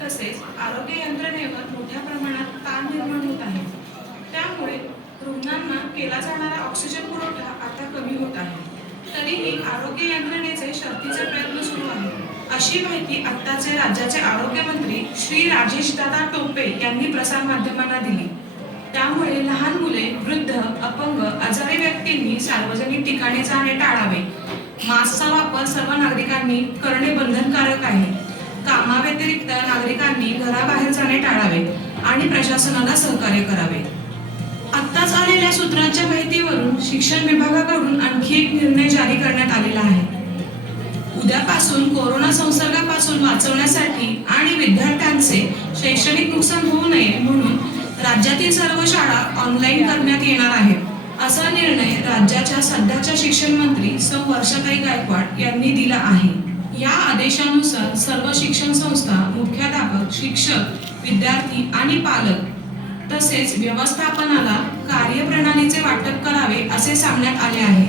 तसेच आरोग्य यंत्रणेवर मोठ्या प्रमाणात ताण निर्माण होत आहे. त्यामुळे रुग्णांना केला जाणारा ऑक्सिजन पुरवठा आता कमी होत आहे. तरीही आरोग्य यंत्रणेचे शर्थीचे प्रयत्न सुरू आहेत, अशी माहिती आत्ताचे राज्याचे आरोग्यमंत्री श्री राजेशदादा टोपे यांनी प्रसारमाध्यमांना दिली. त्यामुळे लहान मुले, वृद्ध, अपंग, आजारी व्यक्तींनी सार्वजनिक ठिकाणी जाणे टाळावे. मास्कचा वापर सर्व नागरिकांनी करणे बंधनकारक आहे. कामाव्यतिरिक्त नागरिकांनी घराबाहेर जाणे टाळावे आणि प्रशासनाला सहकार्य करावे. आत्ताच आलेल्या सूत्रांच्या माहितीवरून शिक्षण विभागाकडून आणखी एक निर्णय जारी करण्यात आलेला आहे. उद्यापासून कोरोना संसर्गापासून वाचवण्यासाठी आणि विद्यार्थ्यांचे शैक्षणिक नुकसान होऊ नये म्हणून राज्यातील सर्व शाळा ऑनलाईन करण्यात येणार आहेत. असा निर्णय राज्याच्या सध्याच्या शिक्षण मंत्री सौ वर्षाताई गायकवाड यांनी दिला आहे. या आदेशानुसार सर्व शिक्षण संस्था, मुख्याध्यापक, शिक्षक, विद्यार्थी आणि पालक तसेच व्यवस्थापनाला कार्यप्रणालीचे वाटप करावे असे सांगण्यात आले आहे.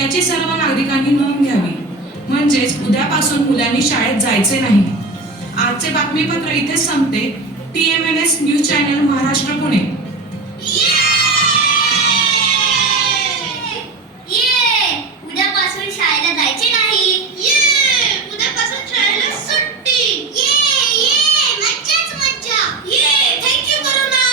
याची सर्व नागरिकांनी नोंद घ्यावी, म्हणजेच उद्यापासून मुलांनी शाळेत जायचे नाही. आजचे बातमीपत्र इथेच संपते. TMNS news channel, Maharashtra, Pune. उद्यापासून शाळेला जायचे नाही. उद्यापासून शाळेला सुट्टी. मज्जाच मज्जा. Thank you corona.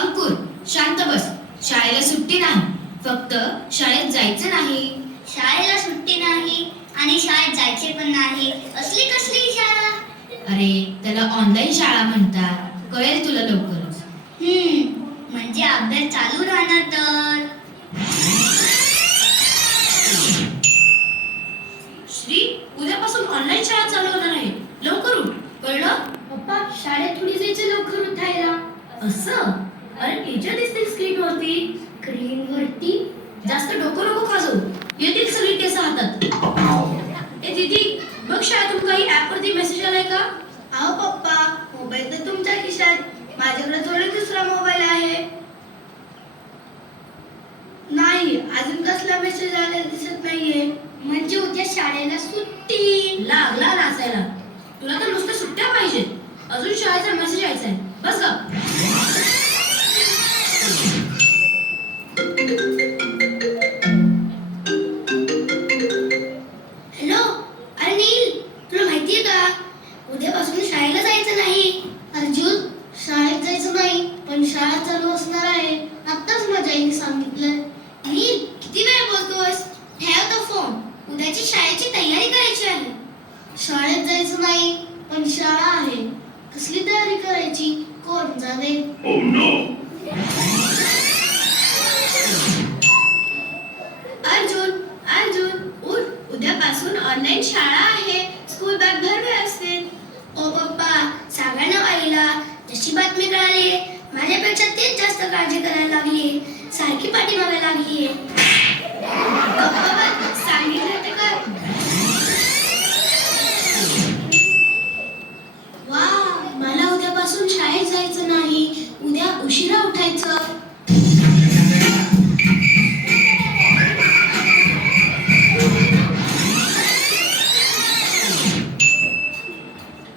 अंकुर, शांत बस. शाळेला सुट्टी नाही, फक्त शाळेत जायचं नाही. शाळेला सुट्टी नाही आणि शाळेत जायचे पण नाही. असली कसली शाळा? अरे, त्याला ऑनलाईन शाळा म्हणतात. कळेल तुला लवकरच. म्हणजे अभ्यास चालू राहणार तर. श्री, उद्यापासून ऑनलाईन शाळा चालू होणार आहे. लवकर उठ. कळलं? पप्पा, शाळेत थोडी जायचं लवकर उठायला. असं? अरे, टीचर दिसतील स्क्रीनवरती. स्क्रीनवरती? जास्त डोकं नको खाजवू. येतील सगळी केस हातात. ए दीदी, बघ शाळेतून काही ऍप वरती मेसेज आलाय का? अहो पप्पा, मोबाईल तर तुमच्या खिशात. माझ्याकडे थोडे दुसरा मोबाईल आहे. नाही, अजून कसला मेसेज आलेला दिसत नाहीये. म्हणजे उद्या शाळेला सुट्टी. लागला नाचायला. तुला तर नुसतं सुट्ट्या पाहिजेत. अजून शाळेचा मेसेज यायचा आहे. बस ग. हॅलो अनिल, तुला माहितीये का उद्यापासून शाळेला जायचं नाही. अर्जुन, शाळेत जायचं नाही पण शाळा चालू असणार आहे. आत्ताच माझ्या आईने सांगितलं. अनिल, किती वेळ बोलतोस? ठेव तो फोन. उद्याची शाळेची तयारी करायची आहे. शाळेत जायचं नाही पण शाळा आहे. कसली तयारी करायची कोण जाणे. अर्जुन, उठ. उद्यापासून ऑनलाईन शाळा आहे. स्कूल बॅग भरवे असतील. ओ पप्पा, सांगा ना आईला. जशी बातमी कळाली माझ्यापेक्षा तेच जास्त काळजी करायला लागली. सारखी पाठीमागे लागली. सांगितलं ते कर. वा, मला उद्यापासून शाळेत जायचं नाही. उद्या उशिरा उठायचं.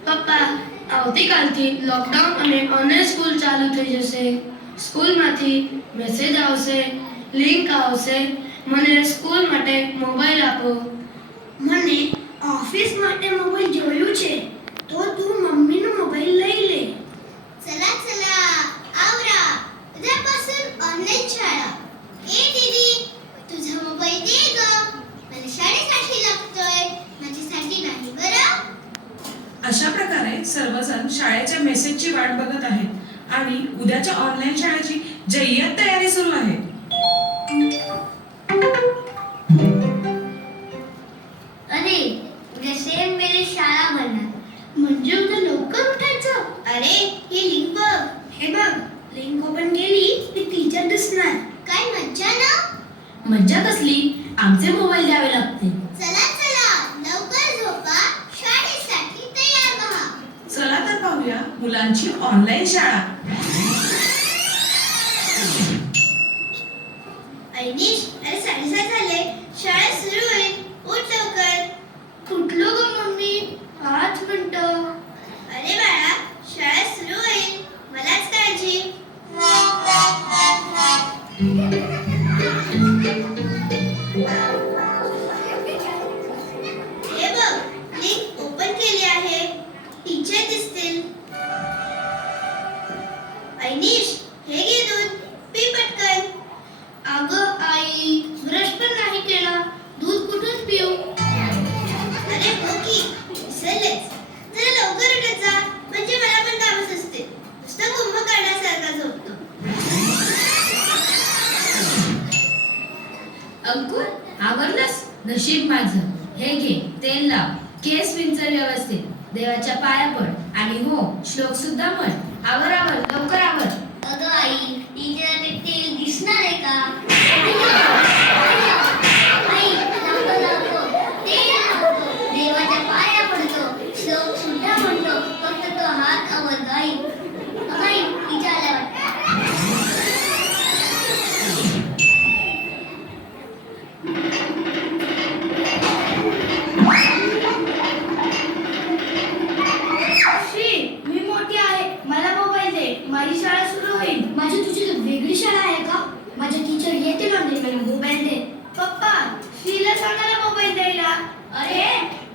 પપ્પા, આવતીકાલથી લોકડાઉન અને ઓનલાઈન સ્કૂલ ચાલુ થઈ જશે. સ્કૂલમાંથી મેસેજ આવશે, લિંક આવશે. મને સ્કૂલ માટે મોબાઈલ આપો. મને ઓફિસ માટે મોબાઈલ જોયું છે, તો તું મમ્મીનો મોબાઈલ લઈ લે. चला चला, आवरा. उद्यापासून ऑनलाईन शाळा. ए दीदी, तुझा मोबाईल दे ग. मला शाळेसाठी लागतोय, माझ्यासाठी नाही बरं. अशा प्रकारे सर्वजण शाळेच्या मेसेजची वाट बघत आहेत आणि उद्याच्या ऑनलाईन शाळेची जय्यत तयारी सुरू आहे. अरे, उद्या सेम मेरी शाळा बनणार. म्हणजे उद्या लवकर उठायचं. अरे, ही लिंक बघ. हे बघ, लिंक ओपन केली की टीचर दिसणार. काय मज्जा ना. मज्जा कसली? आमचे मोबाईल द्यावे लागते. चला चला, लवकर झोपा. शाळेसाठी तयार व्हा. चला तर पाहूया मुलांची ऑनलाईन शाळा. ऐनिश, अरे 7:30 झाले. शाळा सुरू होईल. उठ लवकर. पिऊ. अरे हो की विसरलेच. जरा लवकर उठत जा, म्हणजे मला पण कामच असते. नुसतं कुंभ करण्यासारखा झोपतो. अंकुर आवरलंस? नशीब माझं. हे घे तेल लाव, केस विंचर व्यवस्थित, देवाच्या पाया पड आणि हो श्लोक सुद्धा म्हण. आवर आवर लवकर आवर. अगं आई, टीचर ते तेल दिसणार आहे का? आई, नको नको, तेल नको. देवाच्या पाया पडतो, श्लोक सुद्धा म्हणतो, फक्त तो हात आवर गं आई. अगं आई, टीचर आल्या वाटतं. श्री, मी मोठी आहे, मला मोबाईल दे, माझी शाळा सुरू होईल. माझी तुझी वेगळी शाळा आहे का? माझे टीचर येतील आणि मला मोबाईल दे. पप्पा, श्रीला सांगायला मोबाईल द्यायला. अरे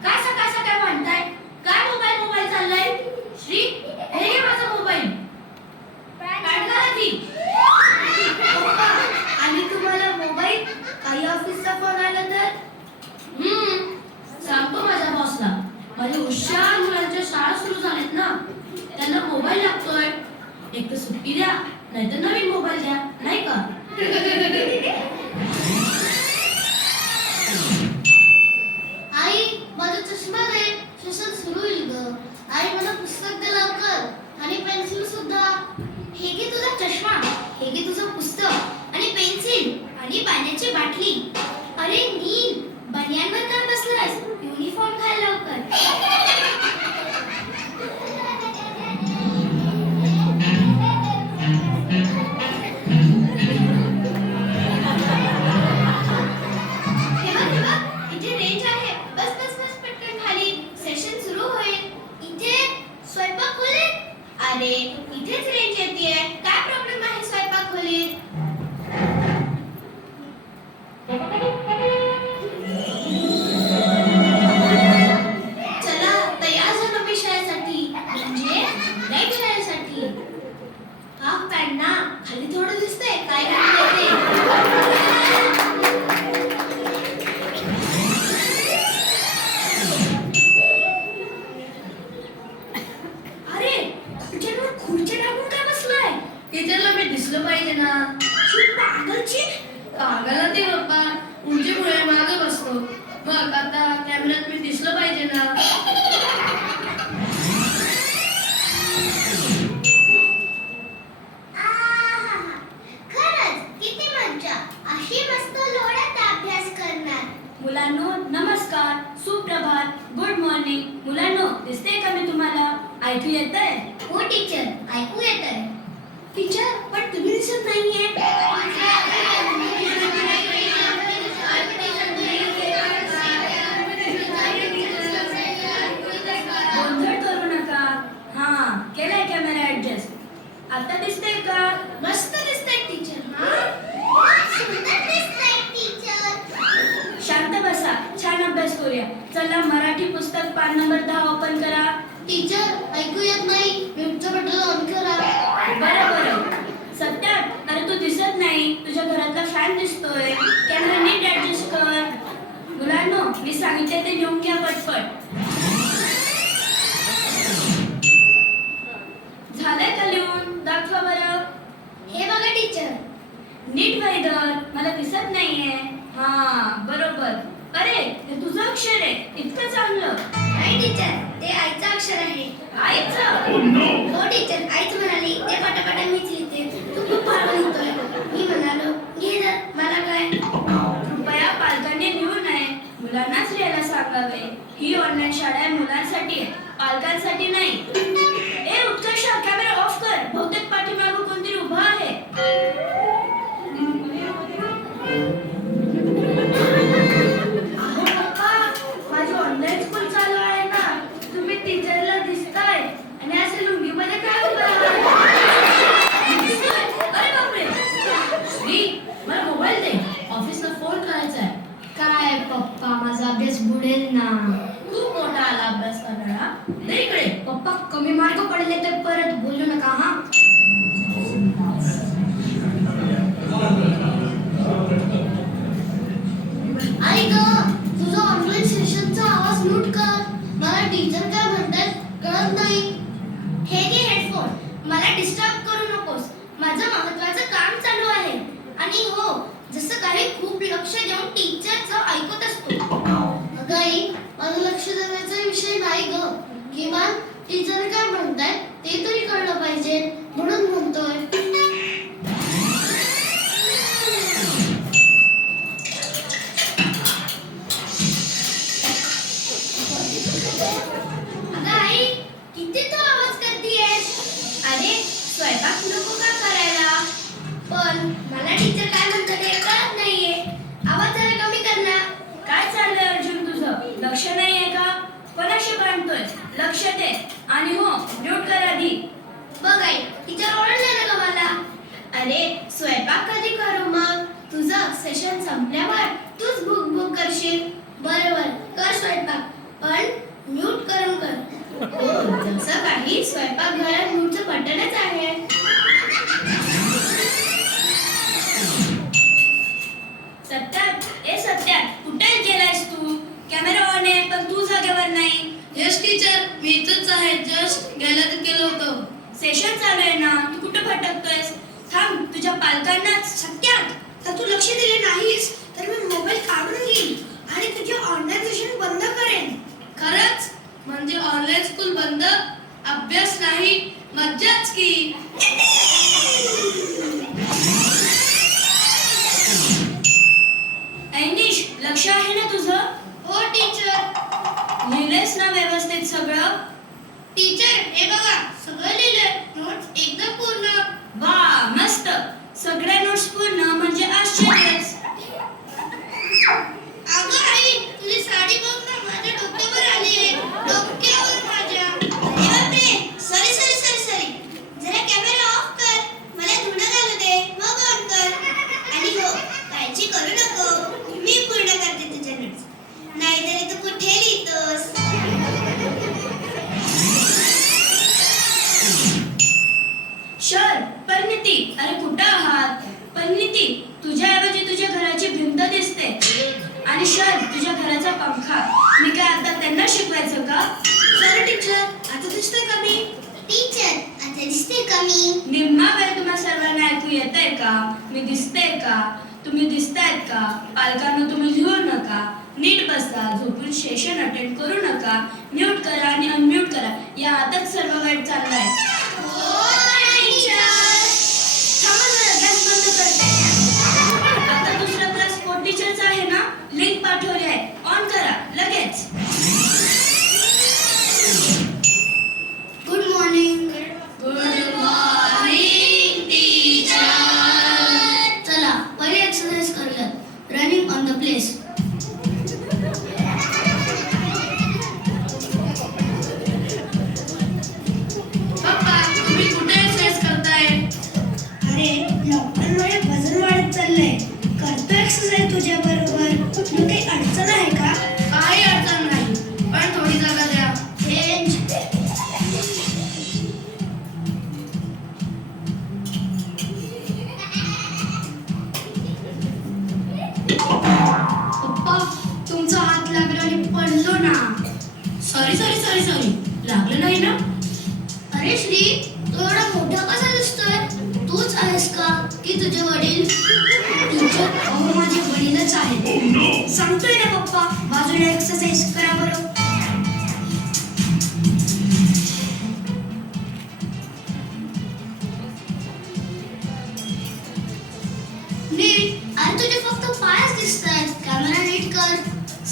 काय सकाळ सकाळ म्हणताय? काय मोबाईल मोबाईल चाललाय? श्री हे घे माझा मोबाईल. काढला आधी. पप्पा, आणि तुम्हाला मोबाईल? काही ऑफिसचा फोन आला तर? सांगतो माझ्या बॉसला. माझ्या हुशार मुलांच्या शाळा सुरू झाल्यात ना, त्यांना मोबाईल लागतोय. एक तर सुट्टी द्या, नाहीतर नवीन मोबाईल द्या, नाही का? आई, माझा चष्मा दे. सेशन सुरू होईल ग. आई, मला पुस्तक दे लवकर. आणि पेन्सिल सुद्धा. हे घे तुझा चष्मा, हे घे तुझं पुस्तक आणि पेन्सिल आणि पाण्याची बाटली. अरे नील, बनियानवर काय बसलास? युनिफॉर्म घाल लवकर. हे बघ, इथे रेंज आहे. बस बस बस पटकन खाली. सेशन सुरू होईल. इथे स्वयंपाक खोलीत? अरे इथेच रेंज येतेय. काय प्रॉब्लेम आहे स्वयंपाक खोलीत? चला तयार झालो मी शाळेसाठी, म्हणजे नाईट शाळेसाठी. हाफ पॅन्ट ना, खाली थोडं दिसतंय काय घातलंय ते. अरे, खुर्च्यांवर खुर्च्या टाकून काय बसलाय? टीचरला मी दिसलं पाहिजे ना. शी, पागलची. पागाला ते बाप्पा उंचीमुळे मागे बसतो. मग आता कॅमेऱ्यात मी दिसलं पाहिजे ना. आहा, खरंच किती मज्जा. अशी मस्त लोळत अभ्यास करणार. मुलांनो नमस्कार, सुप्रभात, गुड मॉर्निंग. मुलांनो दिसते का मी तुम्हाला? ऐकू येतंय? हो टीचर, ऐकू येत आहे. टीचर, पण तुम्ही दिसत नाहीये. गोंधळ करू नका. हा केलाय कॅमेरा ऍडजस्ट. आता दिसतंय का? मस्त दिसतंय टीचर. सुंदर दिसतंय टीचर. शांत बसा, छान अभ्यास करूया. चला मराठी पुस्तक पान नंबर 10 ओपन करा. टीचर, ऐकू येत नाही. म्यूटचं बटन ऑन करा. बरं. सत्यात, अरे तू दिसत नाही. तुझ्या घरातला फॅन दिसतोय. कॅमेरा नीट ऍडजस्ट कर. मुलांनो मी सांगितले ते लिहून घ्या पटपट. झालंय का लिहून? दाखवा बरं. हे बघा टीचर. नीट वैदर, मला दिसत नाहीये. हा बरोबर. अरे हे तुझं अक्षर आहे. इतकं चांगलं. नाही टीचर, ते आईचं अक्षर आहे. आईचं? हो टीचर, आईच म्हणाली ते पटापटा मीच लिहिते. तू खूप पागल लिहितोय. मी म्हणालो घे ना, मला काय. कृपया पालकांनी लिहू नये. मुलांनाच लिहायला सांगावे. ही ऑनलाईन शाळा आहे, मुलांसाठी आहे, पालकांसाठी नाही. ए उत्कर्ष, कॅमेरा ऑफ कर. बहुतेक पाठीमागं कोणतरी उभा आहे. अहो पप्पा, माझी ऑनलाईन स्कूल चालू आहे ना. तुम्ही टीचरला दिसताय आणि असे लुंगीमध्ये काय उभं आहात? अरे बापरे. श्री मला मोबाईल दे. ऑफिसला फोन करायचा आहे. काय पप्पा, माझा अभ्यास बुडेल ना. खूप मोठा आला अभ्यास करणारा. दे इकडे. पप्पा, कमी मार्क पडले तर परत बोलू नका हा. आई ग, तुझं टीचर काय म्हणतात कळत नाही. हे घे हेडफोन, मला डिस्टर्ब करू नकोस. माझं महत्वाचं काम चालू आहे. आणि हो, जसं काही खूप लक्ष देऊन टीचरचं ऐकत असतो. अगं आई, माझं लक्ष देण्याचा विषय नाही ग. किमान टीचर काय म्हणतायत ते तरी कळलं पाहिजे म्हणून म्हणतोय. अगं आई, किती तू आवाज करतीयेस? अरे, स्वयंपाक नको का करायला? पण मला टीचर काय म्हणतात हे कळत नाहीये. आवाज जरा कमी कर ना. काय चाललंय अर्जुन तुझं? लक्ष नाहीये का? कोणाशी भांडतोय? लक्ष दे. आणि हो, म्यूट कर आधी. बघ आई, टीचर ओरडले ना ग मला. अरे, स्वयंपाक कधी करू मग? तुझं सेशन संपल्यावर तूच बुक बुक करशील. बरोबर, कर स्वयंपाक. पण म्यूट करून कर. हो, जसं काही स्वयंपाक घरात म्यूटचं बटनच आहे. सत्या, कुठे गेलायस तू? कॅमेरा ऑन आहे पण तू जागेवर नाही. येस टीचर, मी इथंच आहे. जस्ट गॅलरीत गेलो होतो. सेशन चालू आहे ना, तू कुठे भटकतोयस? थांब, तुझ्या पालकांना. सत्या, तर तू लक्ष दिले नाहीस तर मी मोबाईल काढून घेईन आणि तुझे ऑनलाईन सेशन बंद करेन. खरंच? म्हणजे ऑनलाईन स्कूल बंद, अभ्यास नाही, मज्जाच की. ऐनिश, लक्ष आहे ना तुझं? हो टीचर. लिहिलंयस ना व्यवस्थित सगळं? टीचर, हे बघा, सगळं लिहिलंय. नोट्स एकदम पूर्ण. वा, मस्त. सगळ्या नोट्स पूर्ण म्हणजे आश्चर्यच. अगं आई, तुझी साडी बघ ना, माझ्या डोक्यावर आली. डोक्यावर माझ्या. अरे बापरे, सॉरी. जरा कॅमेरा ऑफ कर. मला धुणं घालू दे, मग ऑन कर. आणि हो, काळजी करू नको, मी पूर्ण करते तुझ्या नोट्स. नाहीतरी तू कुठे लिहितोस? शर, परिणिती, अरे कुठं आहात? परिणिती, तुझ्याऐवजी तुझ्या घराची भिंत दिसते. आणि शर, तुझ्या घराचा पंखा. मी काय आता त्यांना शिकवायचं का? सॉरी टीचर, आता दिसतंय का मी? टीचर, आता दिसते का मी? निम्मा वेळ तुम्हा सर्वांना ऐकू येतंय का? मी दिसतेय का? तुम्ही दिसतायत का? पालकांना तुम्ही लिहू नका. नीट बसा, झोपून सेशन अटेंड करू नका. म्यूट करा आणि अनम्यूट करा. या आताच सर्व वेळ चाललाय. थांबा जरा, गॅस बंद करते. आता दुसरा क्लास स्पोर्ट टीचरचा आहे ना, लिंक पाठवली आहे, ऑन करा लगेच. Good morning. Good morning teacher. चला, पहिले एक्सरसाइज करूयात. Running on the place. पप्पा, तुम्ही कुठे एक्सरसाइज करताय? अरे, लॉकडाऊनमुळे वजन वाढत चाललंय. करतो एक्सरसाइज तुझ्या बरोबर. मग काही अडचण आहे का? काही अडचण नाही, पण थोडी जागा द्या. चेंज. पप्पा, तुमचा हात लागला आणि पडलो ना. सॉरी. लागलं नाही ना? अरे श्री, तू एवढा मोठा कसा दिसतोय? तूच आहेस का की तुझे वडील? टीचर, अहो माझे वडीलच आहेत. सांगतोय ना पप्पा, बाजूला एक्सरसाइज करा बरं. नीट. अरे तुझे फक्त पायच दिसतायत. कॅमेरा नीट कर.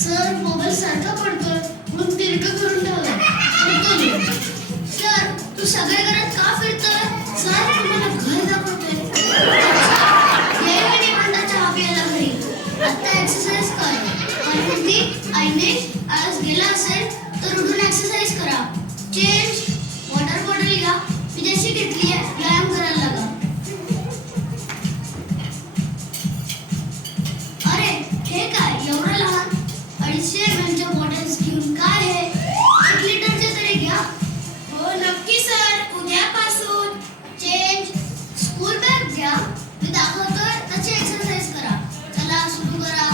सर, मोबाईल सारखा पडतोय म्हणून तिरकं करून ठेवलं. सर, तू सगळ्या घरात का फिरतोय? सर, तुम्हाला घर दाखवतोय. वेळ निवांत चहा प्यायला घरी. आता एक्सरसाइज कर. आणि ती आईने आज गेला असेल तर उठून एक्सरसाइज करा. चेंज. वॉटर बॉटल घ्या. मी जशी घेतली आहे, व्यायाम करायला लागा. अरे, हे काय एवढं लहान? 250 ml च्या बॉटल्स घेऊन काय आहे? 1 लिटरचे तरी घ्या. हो नक्की सर, उद्यापासून. चेंज. स्कूल बॅग घ्या. मी दाखवतोय तशी एक्सरसाइज करा. चला, सुरू करा.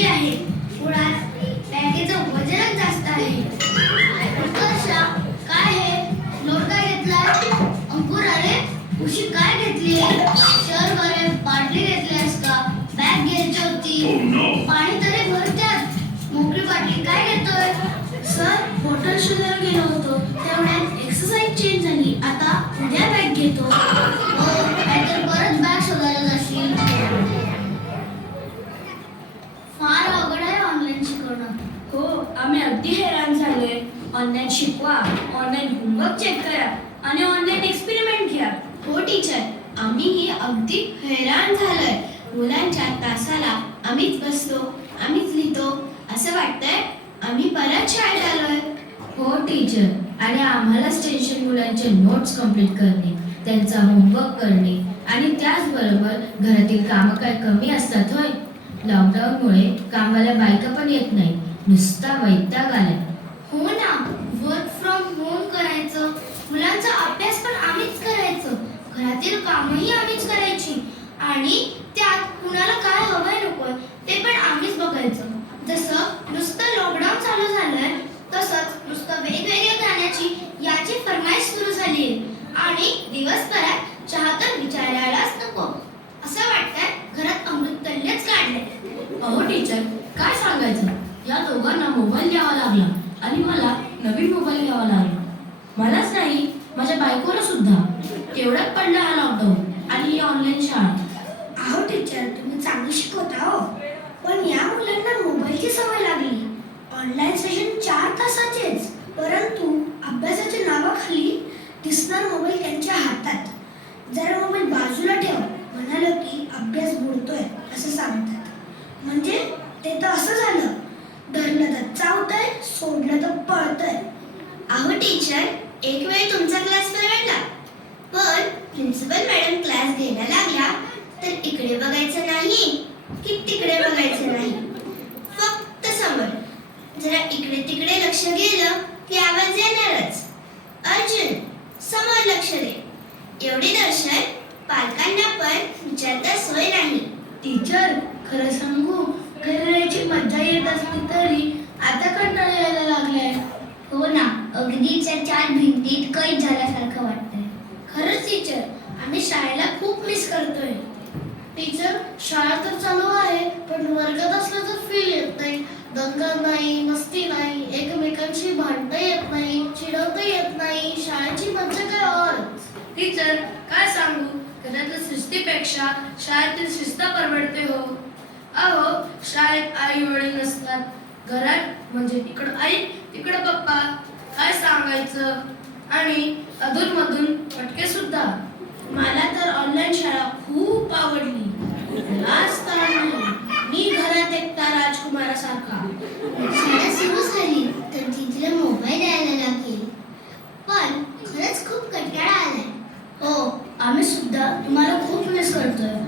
हेवी आहे. मुळात बॅगेचं वजनच जास्त आहे. उत्कर्षा, काय हे? लोट काय घेतलाय? अंकुर, अरे उशी काय घेतली? शर बरे बाटली घेतलीस का? बॅग घ्यायची होती. पाणी तरी भरत्यात. मोकळी बाटली काय घेतोय? सर, बॉटल शोधायला गेलो होतो, तेवढ्यात एक्सरसाइज चेंज झाली. आता उद्या बॅग घेतो. हो, नाहीतर परत बॅग शोधायला जाशील. फार अवघड आहे ऑनलाईन शिकवणं. हो, आम्ही अगदी हैराण झालोय. ऑनलाईन शिकवा, ऑनलाईन होमवर्क चेक करा आणि ऑनलाईन एक्सपेरिमेंट घ्या. हो टीचर, आम्हीही अगदी हैराण झालोय. मुलांच्या तासाला आम्हीच बसतो, आम्हीच लिहितो, असं वाटतंय आम्ही परत शाळेत आलोय. हो टीचर, आणि आम्हालाच टेन्शन मुलांचे नोट्स कंप्लीट करणे, त्यांचा होमवर्क करणे आणि त्याचबरोबर घरातील कामं काय कमी असतात होय. लॉकडाऊनमुळे कामाला बायका पण येत नाही, नुसता वैताग आलाय. हो ना, वर्क फ्रॉम होम करायचं, मुलांचा अभ्यास पण आम्हीच करायचं, घरातील कामही आम्हीच करायची आणि त्यात कुणाला काय हवंय नकोय ते पण आम्हीच बघायचं. जसं नुसतं लॉकडाऊन चालू झालंय तसंच नुसतं वेगवेगळ्या गाण्याची याची फरमाईश सुरू झाली आहे आणि दिवसभरात चहा तर विचारायलाच नको. असं वाटतंय घरात अमृततल्यच काढले. अहो टीचर, काय सांगायचं, या दोघांना मोबाईल घ्यावा लागला आणि मला नवीन मोबाईल घ्यावा लागला. मलाच नाही, माझ्या बायकोला सुद्धा. केवढ्यात पडला हा लॉकडाऊन आणि ही ऑनलाईन शाळा. अहो टीचर, तुम्ही चांगलं शिकवता हो, पण या मुलांना मोबाईलची सवय लागली. ऑनलाईन सेशन 4 तासाचेच, परंतु अभ्यासाच्या नावाखाली दिसणार मोबाईल त्यांच्या हातात. जरा मोबाईल बाजूला ठेव म्हणाल की अभ्यास बुडतोय असं सांगतात. म्हणजे ते तर असं झालं, धरलं तर चावतंय, सोडलं तर पळतंय. अहो टीचर, एक वेळ तुमचा क्लास परवडला, पण प्रिन्सिपल मॅडम क्लास घ्यायला लागला तर इकडे बघायचं नाही की तिकडे बघायचं नाही, फक्त समोर. जरा इकडे तिकडे लक्ष गेलं की आवाज येणारच. अर्जुन, समोर लक्ष दे. एवढी दर्शन पालकांना पण विचारता सोय नाही. टीचर, खरं सांगू, घरी राहायची मजा येत असली तरी आता कंटाळा यायला लागलाय. हो ना, अगदीच 4 भिंतीत कैद झाल्यासारखं वाटतंय. खरंच टीचर, आम्ही शाळेला खूप मिस करतोय. टीचर, शाळा तर चालू आहे, पण वर्गात असल्याचं फील येत नाही. दंगा नाही, मस्ती नाही, एकमेकांशी भांडता येत नाही, चिडवता येत नाही. शाळेची मज्जा काय औरच. टीचर, काय सांगू, घरातल्या शिस्तीपेक्षा शाळेतील शिस्त परवडते हो. अहो, शाळेत आई वडील नसतात, घरात म्हणजे इकडं आई तिकडं पप्पा, काय सांगायचं, आणि अधूनमधून फटके सुद्धा. मला तर ऑनलाईन शाळा खूप आवडली. लाज ताण नाही, मी घरात एकटा राजकुमारासारखा. शाळा सुरू झाली तर तिला मोबाईल द्यायला लागेल, पण खरंच खूप कंटाळा आलाय. हो, आम्ही सुद्धा तुम्हाला खूप मिस करतोय.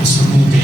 प्रसन्न होते